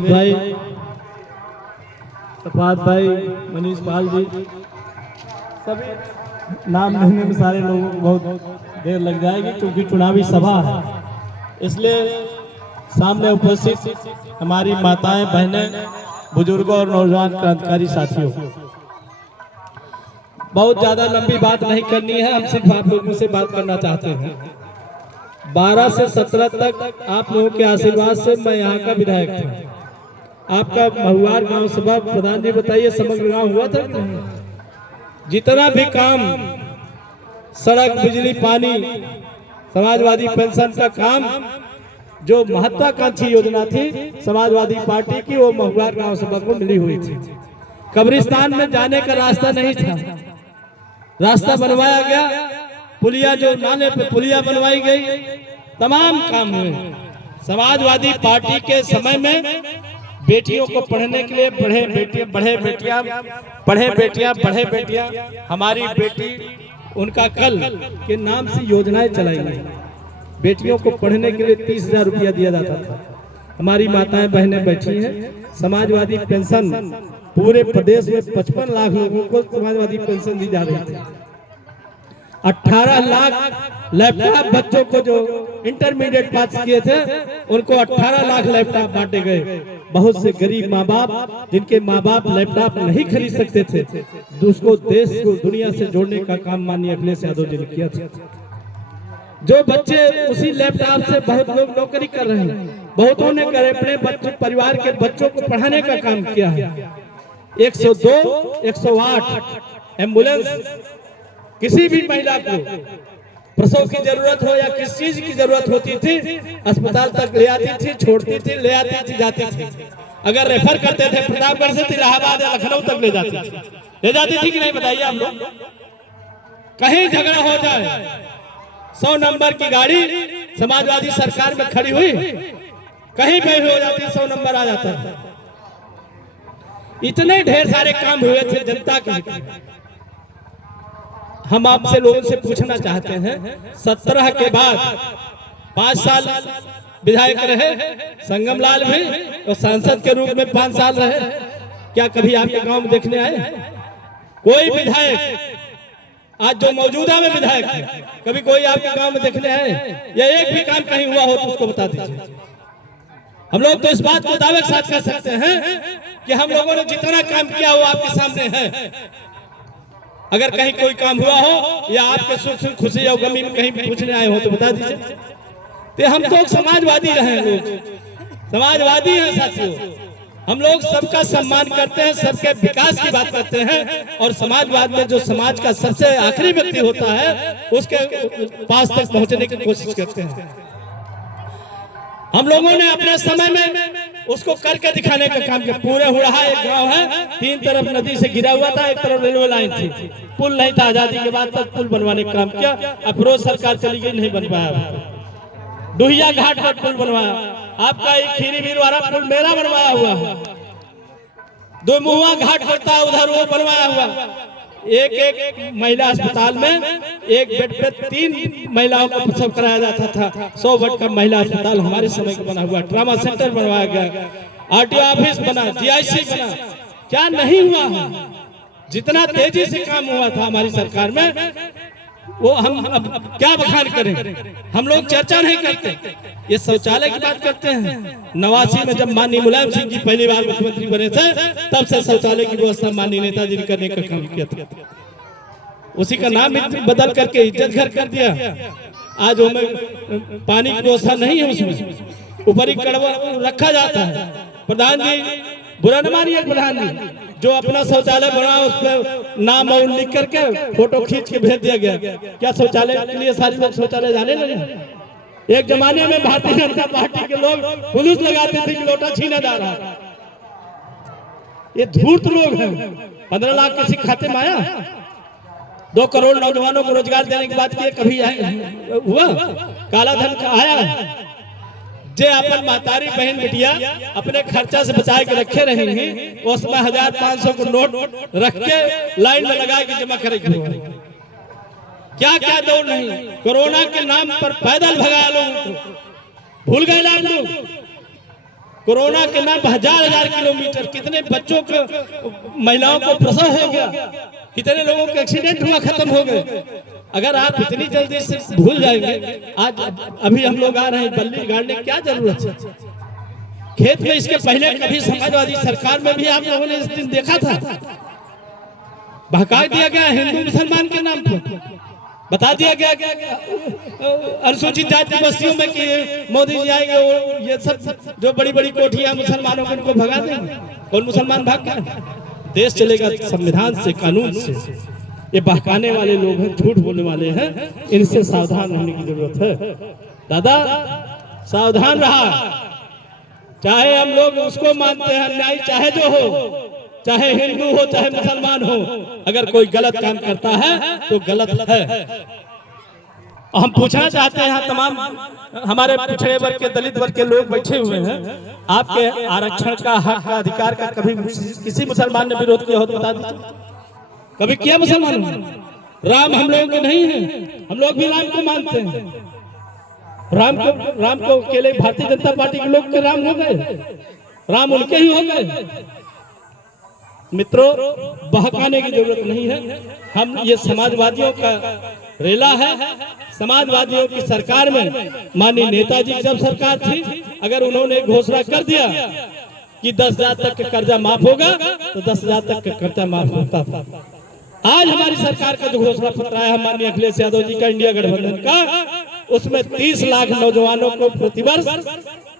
भाई, सफात भाई, मनीष पाल जी, सभी नाम लेने में सारे लोगों को बहुत देर लग जाएगी क्योंकि चुनावी सभा है। इसलिए सामने उपस्थित हमारी माताएं, बहनें, बुजुर्गों और नौजवान क्रांतिकारी साथियों, बहुत ज्यादा लंबी बात नहीं करनी है। हम सिर्फ आप लोगों से बात करना चाहते हैं। 12 से 17 तक आप लोगों के आशीर्वाद से मैं यहाँ का विधायक था। आपका महुआर गांव सभा प्रधान जी बताइए, समग्र गांव हुआ था कि नहीं? जितना भी काम, सड़क, बिजली, पानी, समाजवादी पेंशन का काम, जो महत्वाकांक्षी योजना थी समाजवादी पार्टी की, वो महुआर गांव सभा को मिली हुई थी। कब्रिस्तान में जाने का रास्ता नहीं था, रास्ता बनवाया गया। पुलिया, जो नाले पे पुलिया बनवाई गई, तमाम काम हुए। समाजवादी पार्टी के समय में बेटियों को पढ़ने के लिए बढ़े बेटियां, हमारी बेटी उनका कल के नाम से योजनाएं चलाई गई। बेटियों को पढ़ने के लिए 30,000 रुपया दिया जाता था। हमारी माताएं, बहनें बैठी हैं। समाजवादी पेंशन पूरे प्रदेश में 55 लाख लोगों को समाजवादी पेंशन दी जा रही थी। 18 लाख लैपटॉप बच्चों को जो इंटरमीडिएट पास किए थे उनको 18 लाख लैपटॉप बांटे गए। बहुत से गरीब माँ बाप, जिनके माँ बाप लैपटॉप नहीं खरीद सकते थे, उसको देश को दुनिया से जोड़ने का काम माननीय अखिलेश यादव जी ने किया था। जो बच्चे उसी लैपटॉप से बहुत लोग नौकरी कर रहे हैं, बहुतों ने अपने बच्चों, परिवार के बच्चों को पढ़ाने का काम किया है। 102, 108 एम्बुलेंस, किसी भी महिला को प्रसव की जरूरत हो या किस चीज की जरूरत होती थी, अस्पताल तक ले आती थी, छोड़ती थी, ले आती थी, जाती थी। अगर रेफर करते थे प्रतापगढ़ से इलाहाबाद या लखनऊ तक ले जाती थी कि नहीं बताइए आप लोग? कहीं झगड़ा हो जाए, 100 नंबर की गाड़ी समाजवादी सरकार में खड़ी हुई, कहीं पे भी हो जाती, 100 नंबर आ जाता था। इतने ढेर सारे काम हुए थे जनता के। हम आपसे लोगों से पूछना चाहते हैं, 17 के बाद 5 साल विधायक रहे, संगम लाल भी, और सांसद के रूप में 5 साल रहे। क्या कभी आपके गांव में देखने आए कोई विधायक आज जो मौजूदा में विधायक है, कभी कोई आपके गांव में देखने आए या एक भी काम कहीं हुआ हो तो उसको बता दीजिए। हम लोग तो इस बात को दावे के साथ कर सकते हैं कि हम लोगों ने जितना काम किया वो आपके सामने है। अगर कहीं कोई काम हुआ हो या आपके सुख खुशी या गमी में कहीं पूछने आए हो तो बता दीजिए। तो हम तो समाजवादी रहे, लोग समाजवादी हैं साथियों। हम लोग सबका सम्मान करते हैं, सबके विकास की बात करते हैं, और समाजवाद में जो समाज का सबसे आखिरी व्यक्ति होता है उसके पास तक पहुंचने की कोशिश करते हैं। हम लोगों ने अपने समय में उसको करके दिखाने का काम किया। पूरे हुड़हा एक गांव है, 3 तरफ नदी से घिरा हुआ था, एक तरफ रेलवे लाइन थी, पुल नहीं था। आजादी के बाद तक पुल बनवाने का काम किया। अफरोज सरकार चली गई, नहीं बन पाया। डुहिया घाट पर पुल बनवाया। आपका एक खीरी वीर वाला पुल मेरा बनवाया हुआ है। दो मुहुआ घाट पड़ता है उधर, वो बनवाया हुआ। एक महिला अस्पताल में एक बेड पे 3 महिलाओं को प्रसव कराया जाता था। 100 बेड का महिला अस्पताल हमारे समय का बना हुआ। ट्रामा सेंटर बनवाया गया, आरटीओ ऑफिस बना, जीआईसी बना। क्या नहीं हुआ है? जितना तेजी से काम हुआ था हमारी सरकार में, वो हम अब क्या बखान करें? हम लोग चर्चा नहीं करते। ये शौचालय की बात करते हैं। 89 में जब माननीय मुलायम सिंह जी पहली बार मुख्यमंत्री बने थे, तब से शौचालय की व्यवस्था माननीय नेताजी ने करने का काम किया था। उसी का नाम बदल करके इज्जत घर कर दिया। आज हमें पानी की व्यवस्था नहीं है, उसमें ऊपर ही कड़वा रखा जाता है। प्रधान जी, बुरा न मानिए, प्रधान जी जो अपना शौचालय बना उस पर नाम और लिख करके फोटो खींच के भेज दिया गया। क्या शौचालय के लिए सारे लोग शौचालय जाने लगे? एक जमाने में भारतीय जनता पार्टी के लोग पुलिस लगाते थे कि लोटा छीना जा रहा। ये धूर्त लोग हैं। 15 लाख किसी खाते में आया? 2 करोड़ नौजवानों को रोजगार देने की बात की कभी हुआ? काला धन का आया? जे अपन मातारी बहन बिटिया अपने खर्चा से बचा के रखे रहेंगे, उसमें 1500 को नोट रख के लाइन में लगा के जमा करेंगे। क्या क्या दौड़ नहीं, कोरोना के नाम पर पैदल भगाया लोगों को, भूल गए लोग। कोरोना के नाम पर हजार किलोमीटर, कितने बच्चों को, महिलाओं को प्रसव हो गया, कितने लोगों के एक्सीडेंट हुआ, खत्म हो गए। अगर आप इतनी जल्दी से भूल जाएंगे, आज अभी हम लोग आ रहे हैं बल्ली गाड़ने, क्या जरूरत है खेत में? इसके पहले कभी समाजवादी सरकार में भी आप लोगों ने इस दिन देखा था? बहका दिया गया हिंदू मुसलमान के नाम पर, बता दिया गया अनुसूचित जाति बस्तियों में कि मोदी जी आएंगे, ये सब जो बड़ी बड़ी कोठियां मुसलमानों को उनको भगा देंगे। कौन मुसलमान भाग गया? देश चलेगा संविधान से, कानून से। ये बहकाने वाले लोग हैं, झूठ बोलने वाले हैं, इनसे सावधान रहने की जरूरत है। दादा सावधान रहा, चाहे हम लोग उसको मानते हैं अन्यायी, चाहे जो हो, चाहे हिंदू हो चाहे मुसलमान हो, अगर कोई गलत काम करता है तो गलत है। हम पूछना चाहते हैं, यहाँ तमाम हमारे पिछड़े वर्ग के, दलित वर्ग के लोग बैठे हुए हैं, आपके आरक्षण का हक का अधिकार का कभी किसी मुसलमान ने विरोध किया हो तो बता दीजिए। कभी किया मुसलमान? राम हम लोगों के नहीं है, हम लोग भी राम को मानते हैं। राम को अकेले भारतीय जनता पार्टी के लोग के राम हो गए? राम उनके ही हो गए। मित्रों, बहकाने की जरूरत नहीं है। हम ये समाजवादियों का रेला है, समाजवादियों की सरकार में माननीय नेताजी जब सरकार थी, अगर उन्होंने घोषणा कर दिया कि 10,000 तक का कर्जा माफ होगा तो 10,000 तक का कर्जा माफ होता था। आज हमारी सरकार का जो घोषणा पत्र आया माननीय अखिलेश यादव जी का, इंडिया गठबंधन का, उसमें 30 लाख नौजवानों को प्रतिवर्ष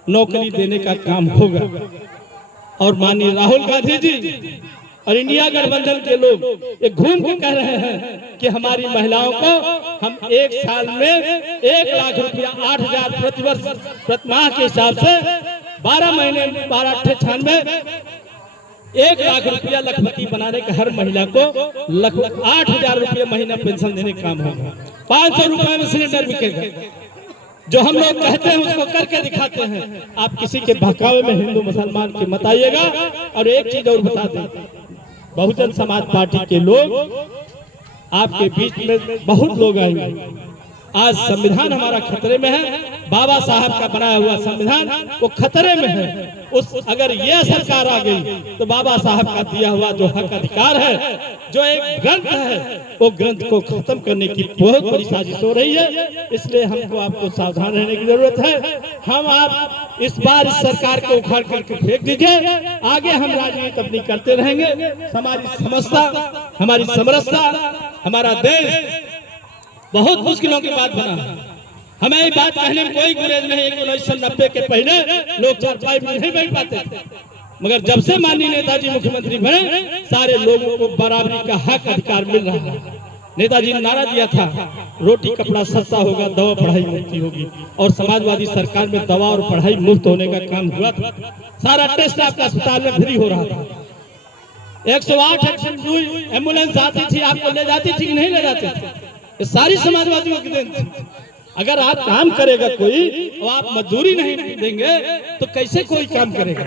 नौकरी देने का काम होगा। और माननीय राहुल गांधी जी और इंडिया गठबंधन के लोग ये घूम के कह रहे हैं कि हमारी महिलाओं को हम 1 साल में 1 लाख रुपया 8,000 प्रतिवर्ष प्रतिमाह के हिसाब से 12 महीने 12×8 1 लाख रुपया लखपति बनाने का, हर महिला को 8,000 रुपया महीना पेंशन देने का काम होगा। 500 रुपए में सिलेंडर बिकेगा। जो हम लोग कहते हैं उसको करके दिखाते हैं। आप किसी के बहकावे में हिंदू मुसलमान के मत आइएगा। और एक चीज और बता दें, बहुजन समाज पार्टी के लोग आपके बीच में बहुत लोग आएंगे। आज संविधान हमारा खतरे में है, बाबा साहब का बनाया हुआ संविधान वो खतरे में है। अगर ये सरकार आ गई तो बाबा साहब का दिया हुआ जो हक अधिकार है, जो एक ग्रंथ है, वो ग्रंथ को खत्म करने की बहुत बड़ी साजिश हो रही है। इसलिए हमको आपको सावधान रहने की जरूरत है। हम आप इस बार इस सरकार को उखाड़ करके फेंक दीजिए। आगे हम राजनीति अपनी करते रहेंगे। हमारी समस्या, हमारी समरसता, हमारा देश बहुत मुश्किलों के बाद बना। हमें ये बात कहने में कोई गुरेज नहीं है कि 1990 के पहले लोग चारपाई में नहीं बैठ पाते थे, मगर जब से माननीय नेताजी मुख्यमंत्री बने, सारे लोगों को बराबरी का हक अधिकार मिल रहा है। नेताजी ने नारा दिया था, रोटी कपड़ा सस्ता होगा, दवा पढ़ाई मुफ्त होगी। और समाजवादी सरकार में दवा और पढ़ाई मुफ्त होने का काम हुआ था। सारा टेस्ट आपका अस्पताल में फ्री हो रहा था। 108 एम्बुलेंस आती थी, आपको ले जाती थी कि नहीं ले जाती थी? ये सारी समाजवादियों की देन थी। अगर आप काम करेगा कोई और आप मजदूरी नहीं देंगे तो कैसे कोई काम करेगा?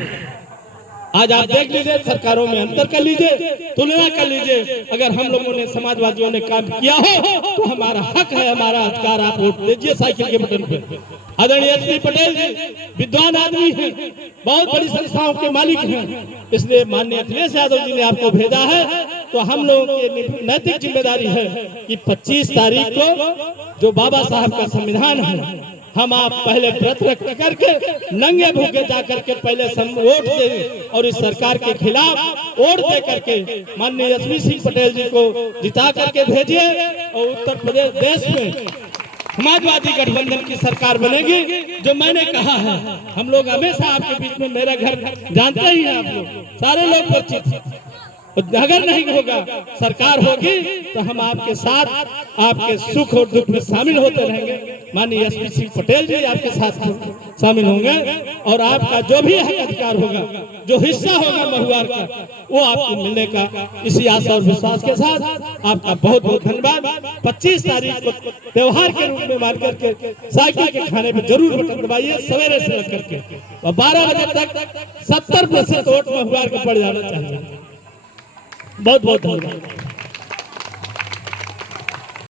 आज आप देख लीजिए, सरकारों में अंतर कर लीजिए, तुलना कर लीजिए। अगर हम लोगों ने, समाजवादियों ने काम किया हो तो हमारा हक है, हमारा अधिकार। आप वोट दीजिए साइकिल के बटन पे। आदरणीय एसपी पटेल जी विद्वान आदमी हैं, बहुत बड़ी संस्थाओं के मालिक हैं, इसलिए माननीय अखिलेश यादव जी ने आपको भेजा है। तो हम लोगों की नैतिक जिम्मेदारी है कि 25 तारीख को जो बाबा साहब का संविधान है, हम आप पहले व्रत रख करके नंगे भूखे जाकर के पहले वोट दें और इस सरकार के खिलाफ वोट दे करके माननीय एसपी सिंह पटेल जी को जिता करके भेजिए। और उत्तर प्रदेश देश में समाजवादी गठबंधन की सरकार बनेगी। जो मैंने कहा है, हम लोग हमेशा आपके बीच में, मेरा घर जानते ही हैं आप लोग, सारे लोग परिचित हैं। अगर नहीं होगा, सरकार होगी तो हम आपके साथ, आपके सुख और दुख में शामिल होते रहेंगे। माननीय एसपी सिंह पटेल जी आपके साथ शामिल होंगे और आपका जो भी हक अधिकार होगा, जो हिस्सा होगा महुआर का, वो आपको मिलने का, इसी आशा और विश्वास के साथ आपका बहुत बहुत धन्यवाद। 25 तारीख को त्योहार के रूप में मान करके साइकिल के खाने पर जरूर बटन दबाइए, सवेरे से लग करके, और 12 बजे तक 70% वोट महुआर को पड़ जाना चाहिए। बहुत बहुत धन्यवाद।